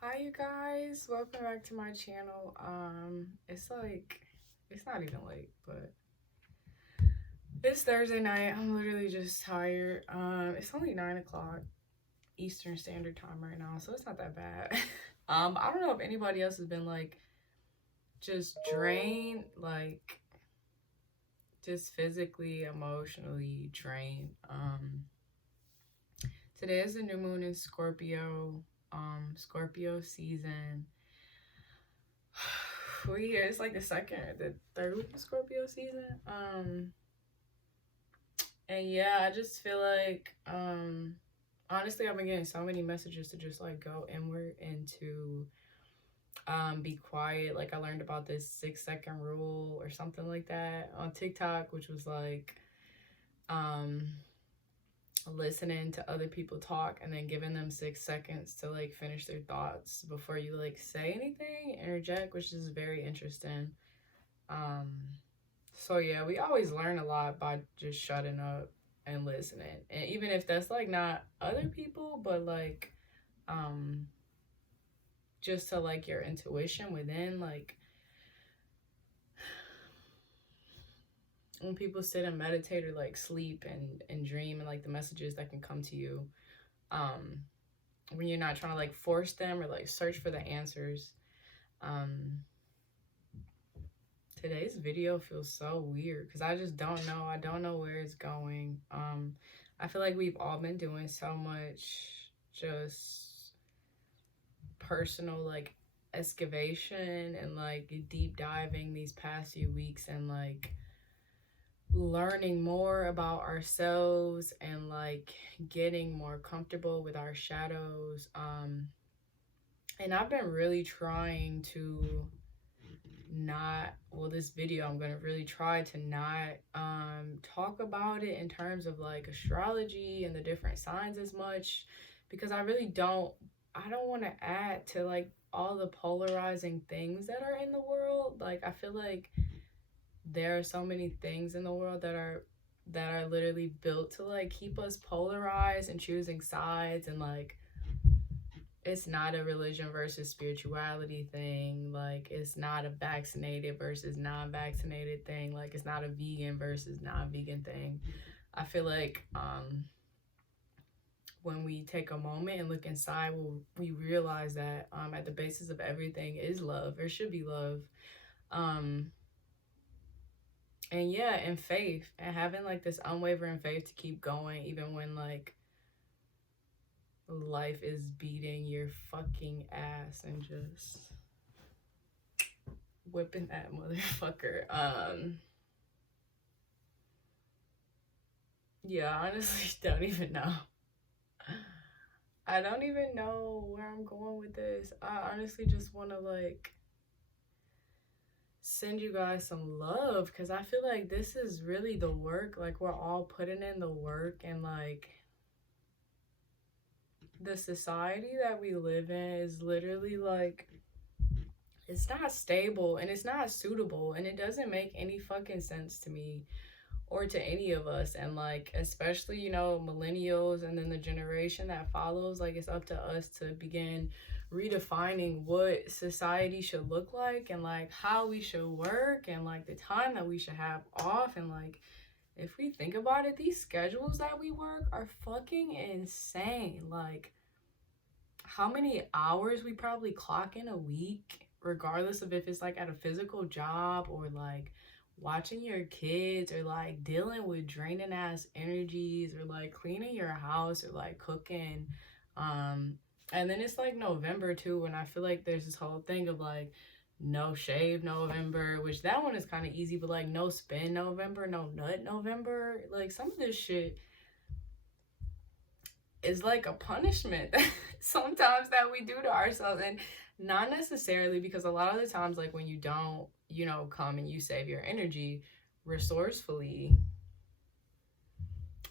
Hi you guys, welcome back to my channel. It's not even late, but it's Thursday night. I'm literally just tired. It's only 9 o'clock Eastern Standard Time right now, so it's not that bad. I don't know if anybody else has been like just drained, like just physically, emotionally drained. Today is the new moon in Scorpio, Scorpio season. It's like the third week of Scorpio season. And yeah, I just feel like honestly I've been getting so many messages to just like go inward and to be quiet. Like I learned about this 6 second rule or something like that on TikTok, which was like um listening to other people talk and then giving them 6 seconds to like finish their thoughts before you like say anything, interject, which is very interesting. Um, so yeah, we always learn a lot by just shutting up and listening. And even if that's like not other people, but like um just to like your intuition within, like when people sit and meditate or like sleep and dream and like the messages that can come to you, um, when you're not trying to like force them or like search for the answers. Um, Today's video feels so weird because I just don't know. I don't know where it's going. I feel like we've all been doing so much just personal like excavation and like deep diving these past few weeks and like learning more about ourselves and like getting more comfortable with our shadows. And I've been really trying to not, well, this video I'm gonna really try to not talk about it in terms of like astrology and the different signs as much, because I don't want to add to like all the polarizing things that are in the world. Like I feel like there are so many things in the world that are literally built to like keep us polarized and choosing sides, and like it's not a religion versus spirituality thing. Like it's not a vaccinated versus non-vaccinated thing. Like it's not a vegan versus non-vegan thing. I feel like when we take a moment and look inside, we realize that at the basis of everything is love, or should be love. um and yeah, and faith, and having like this unwavering faith to keep going even when like life is beating your fucking ass and just whipping that motherfucker. Yeah, I honestly don't even know. I don't even know where I'm going with this. I honestly just want to like send you guys some love, because I feel like this is really the work. Like we're all putting in the work, and like the society that we live in is literally like it's not stable and it's not suitable, and it doesn't make any fucking sense to me or to any of us. And like especially, you know, millennials and then the generation that follows, like it's up to us to begin redefining what society should look like, and like how we should work, and like the time that we should have off. And like if we think about it, these schedules that we work are fucking insane. Like how many hours we probably clock in a week, regardless of if it's like at a physical job or like watching your kids or like dealing with draining ass energies or like cleaning your house or like cooking. um and then it's like November too, and I feel like there's this whole thing of like no shave November, which that one is kind of easy, but like no spin November, no nut November. Like some of this shit is like a punishment sometimes that we do to ourselves. And not necessarily, because a lot of the times like when you don't, you know, come and you save your energy resourcefully,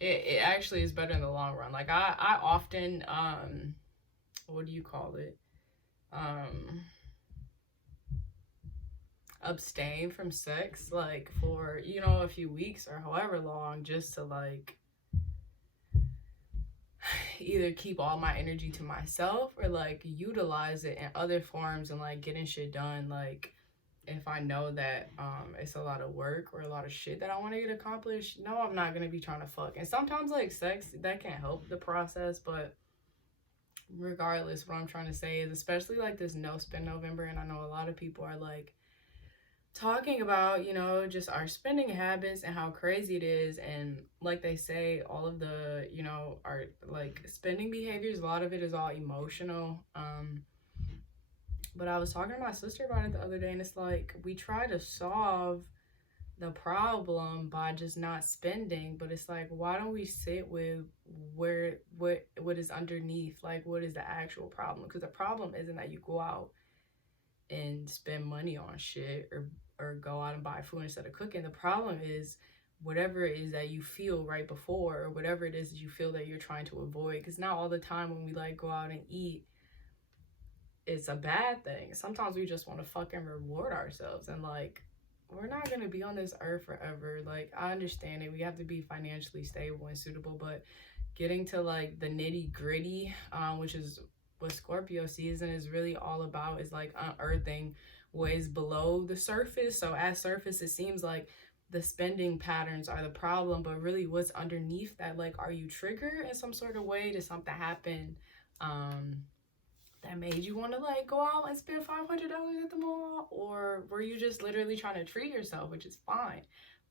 it actually is better in the long run. Like I often what do you call it, um abstain from sex like for, you know, a few weeks or however long, just to like either keep all my energy to myself or like utilize it in other forms and like getting shit done. Like if I know that it's a lot of work or a lot of shit that I want to get accomplished, no, I'm not gonna be trying to fuck. And sometimes like sex that can help the process, but regardless, what I'm trying to say is, especially like this no spend November, and I know a lot of people are like talking about, you know, just our spending habits and how crazy it is. And like they say, all of the, you know, our like spending behaviors, a lot of it is all emotional. But I was talking to my sister about it the other day, and it's like we try to solve the problem by just not spending, but it's like, why don't we sit with what is underneath, like what is the actual problem? Because the problem isn't that you go out and spend money on shit or go out and buy food instead of cooking. The problem is whatever it is that you feel right before, or whatever it is that you feel that you're trying to avoid. Because not all the time when we like go out and eat, it's a bad thing. Sometimes we just want to fucking reward ourselves, and like we're not gonna be on this earth forever. Like I understand it, we have to be financially stable and suitable, but getting to like the nitty gritty, which is what Scorpio season is really all about, is like unearthing what is below the surface. So at surface, it seems like the spending patterns are the problem, but really what's underneath that? Like, are you triggered in some sort of way? Did something happen that made you want to like go out and spend $500 at the mall? Or were you just literally trying to treat yourself, which is fine?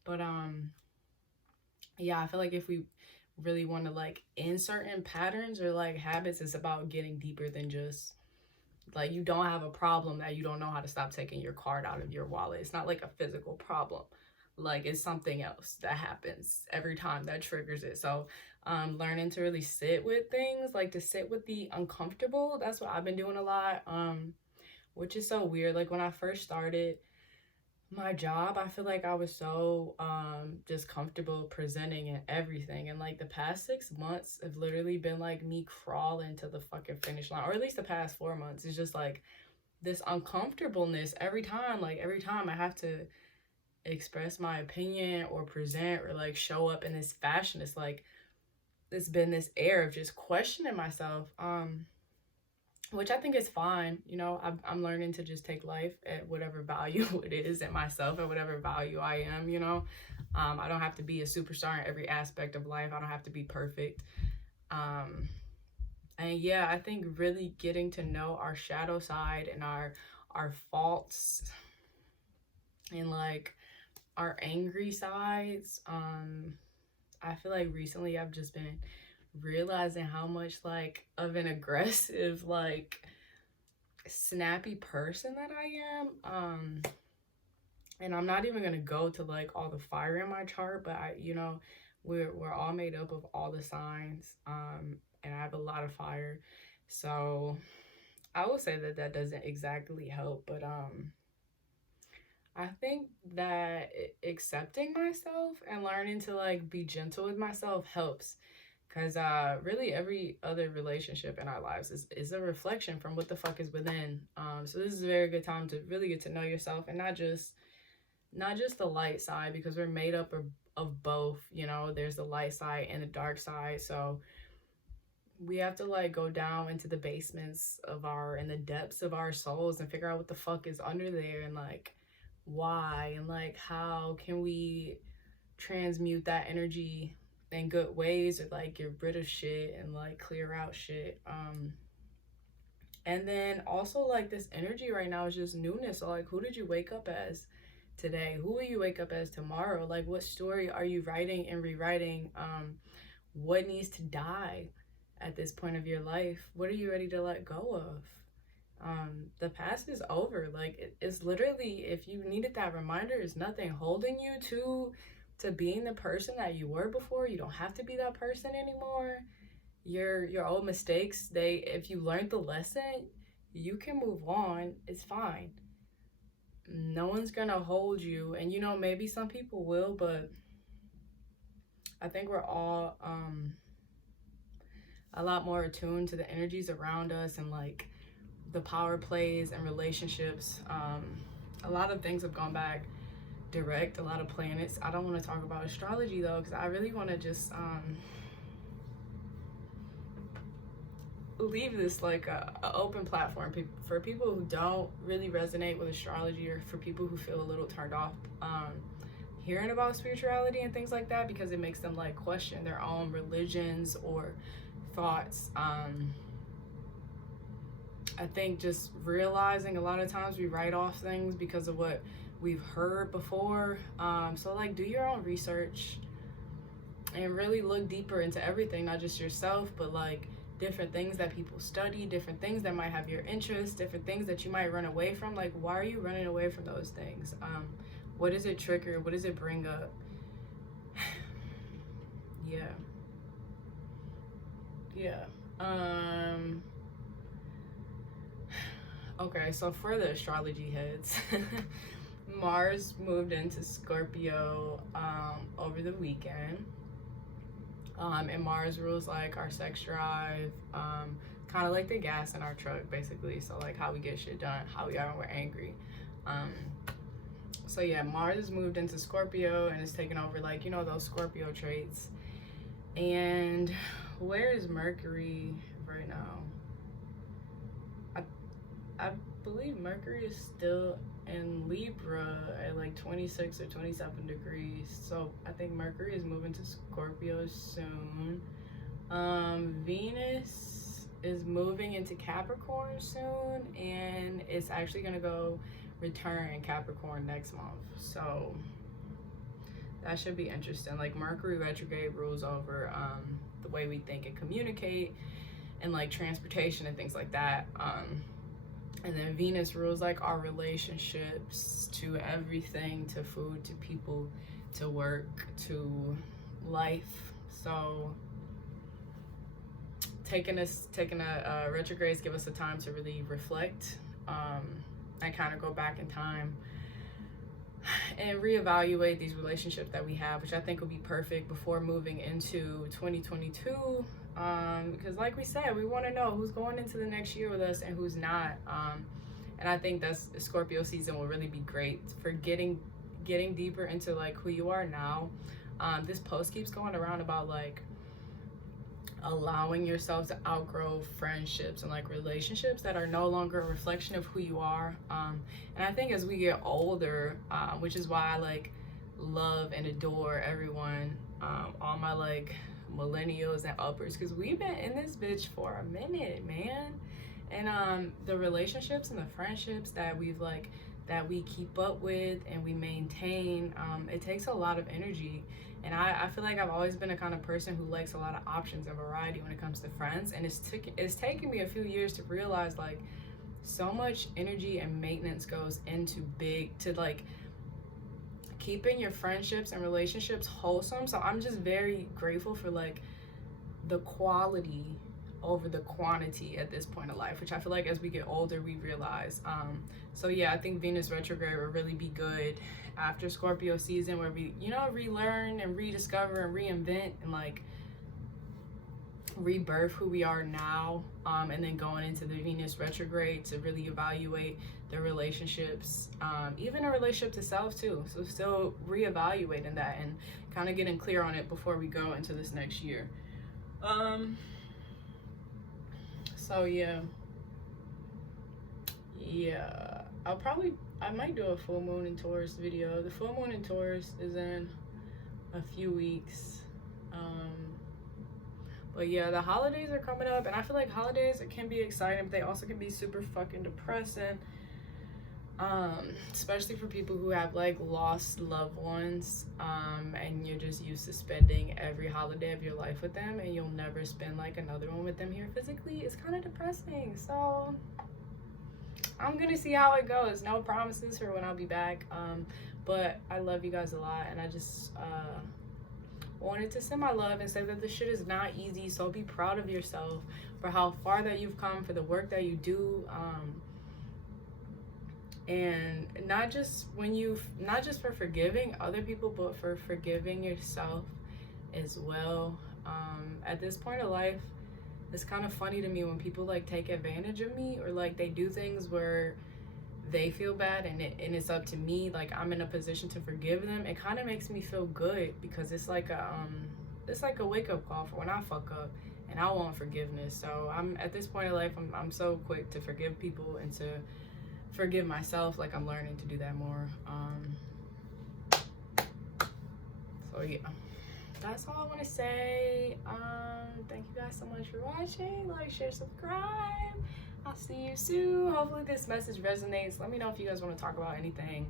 But yeah, I feel like if we really want to like end certain patterns or like habits, it's about getting deeper than just like, you don't have a problem that you don't know how to stop taking your card out of your wallet. It's not like a physical problem, like it's something else that happens every time that triggers it. So learning to really sit with things, like to sit with the uncomfortable, that's what I've been doing a lot, which is so weird. Like when I first started my job, I feel like I was so just comfortable presenting and everything, and like the past 6 months have literally been like me crawling to the fucking finish line, or at least the past 4 months. It's just like this uncomfortableness every time. Like every time I have to express my opinion or present or like show up in this fashion, it's like it's been this air of just questioning myself, which I think is fine. You know, I'm learning to just take life at whatever value it is, and myself at whatever value I am, you know. I don't have to be a superstar in every aspect of life. I don't have to be perfect. And yeah, I think really getting to know our shadow side and our faults and like our angry sides. I feel like recently I've just been realizing how much like of an aggressive, like snappy person that I am. And I'm not even gonna go to like all the fire in my chart, but I, you know, we're all made up of all the signs, and I have a lot of fire. So I will say that that doesn't exactly help, but I think that accepting myself and learning to like be gentle with myself helps, because really every other relationship in our lives is a reflection from what the fuck is within. So this is a very good time to really get to know yourself, and not just the light side, because we're made up of both. You know, there's the light side and the dark side. So we have to like go down into the basements of and the depths of our souls and figure out what the fuck is under there, and like why, and like how can we transmute that energy in good ways, or like get rid of shit and like clear out shit. And then also like this energy right now is just newness. So like, who did you wake up as today? Who will you wake up as tomorrow? Like, what story are you writing and rewriting? What needs to die at this point of your life? What are you ready to let go of? The past is over. Like it's literally, if you needed that reminder, there's nothing holding you to being the person that you were before. You don't have to be that person anymore. Your old mistakes, if you learned the lesson, you can move on. It's fine. No one's gonna hold you, and you know, maybe some people will, but I think we're all a lot more attuned to the energies around us, and like the power plays and relationships. A lot of things have gone back direct, a lot of planets. I don't want to talk about astrology though, because I really want to just leave this like a open platform for people who don't really resonate with astrology, or for people who feel a little turned off hearing about spirituality and things like that, because it makes them like question their own religions or thoughts. I think just realizing a lot of times we write off things because of what we've heard before. So like, do your own research and really look deeper into everything, not just yourself, but like different things that people study, different things that might have your interest, different things that you might run away from. Like, why are you running away from those things? What does it trigger? What does it bring up? Yeah. Okay, so for the astrology heads, Mars moved into Scorpio over the weekend. And Mars rules like our sex drive, kind of like the gas in our truck, basically. So like how we get shit done, how we are when we're angry. So yeah, Mars has moved into Scorpio and is taking over, like, you know, those Scorpio traits. And where is Mercury right now? I believe Mercury is still in Libra at like 26 or 27 degrees. So I think Mercury is moving to Scorpio soon. Venus is moving into Capricorn soon, and it's actually gonna go return in Capricorn next month. So that should be interesting. Like, Mercury retrograde rules over the way we think and communicate, and like transportation and things like that. And then Venus rules like our relationships, to everything, to food, to people, to work, to life. So taking a retrogrades give us a time to really reflect, and kind of go back in time and reevaluate these relationships that we have, which I think will be perfect before moving into 2022. Because like we said, we want to know who's going into the next year with us and who's not. And I think that's Scorpio season will really be great for getting deeper into like who you are now. This post keeps going around about like allowing yourself to outgrow friendships and like relationships that are no longer a reflection of who you are. And I think as we get older, which is why I like love and adore everyone, all my like millennials and uppers, because we've been in this bitch for a minute, man. And the relationships and the friendships that we keep up with and we maintain, it takes a lot of energy. And I feel like I've always been a kind of person who likes a lot of options and variety when it comes to friends. And it's taken me a few years to realize like so much energy and maintenance goes into like keeping your friendships and relationships wholesome. So I'm just very grateful for like the quality over the quantity at this point of life, which I feel like as we get older we realize. So yeah, I think Venus retrograde will really be good after Scorpio season, where we, you know, relearn and rediscover and reinvent and like rebirth who we are now, and then going into the Venus retrograde to really evaluate the relationships, even a relationship to self too. So still reevaluating that and kind of getting clear on it before we go into this next year. So yeah, I might do a full moon in Taurus video. The full moon in Taurus is in a few weeks. But yeah, the holidays are coming up, and I feel like holidays can be exciting, but they also can be super fucking depressing. Especially for people who have like lost loved ones, and you're just used to spending every holiday of your life with them, and you'll never spend like another one with them here physically. It's kind of depressing. So I'm gonna see how it goes. No promises for when I'll be back, but I love you guys a lot, and I just wanted to send my love and say that this shit is not easy. So be proud of yourself for how far that you've come, for the work that you do, and not just for forgiving other people, but for forgiving yourself as well. At this point of life, it's kind of funny to me when people like take advantage of me, or like they do things where they feel bad and it's up to me, like I'm in a position to forgive them. It kind of makes me feel good, because it's like a wake-up call for when I fuck up and I want forgiveness. So I'm at this point in life, I'm so quick to forgive people and to forgive myself. Like, I'm learning to do that more. So yeah, that's all I want to say. Thank you guys so much for watching. Like, share, subscribe. I'll see you soon. Hopefully this message resonates. Let me know if you guys want to talk about anything.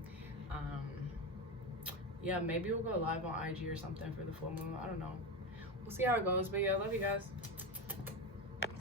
Yeah, maybe we'll go live on IG or something for the full moon. I don't know. We'll see how it goes. But yeah, love you guys.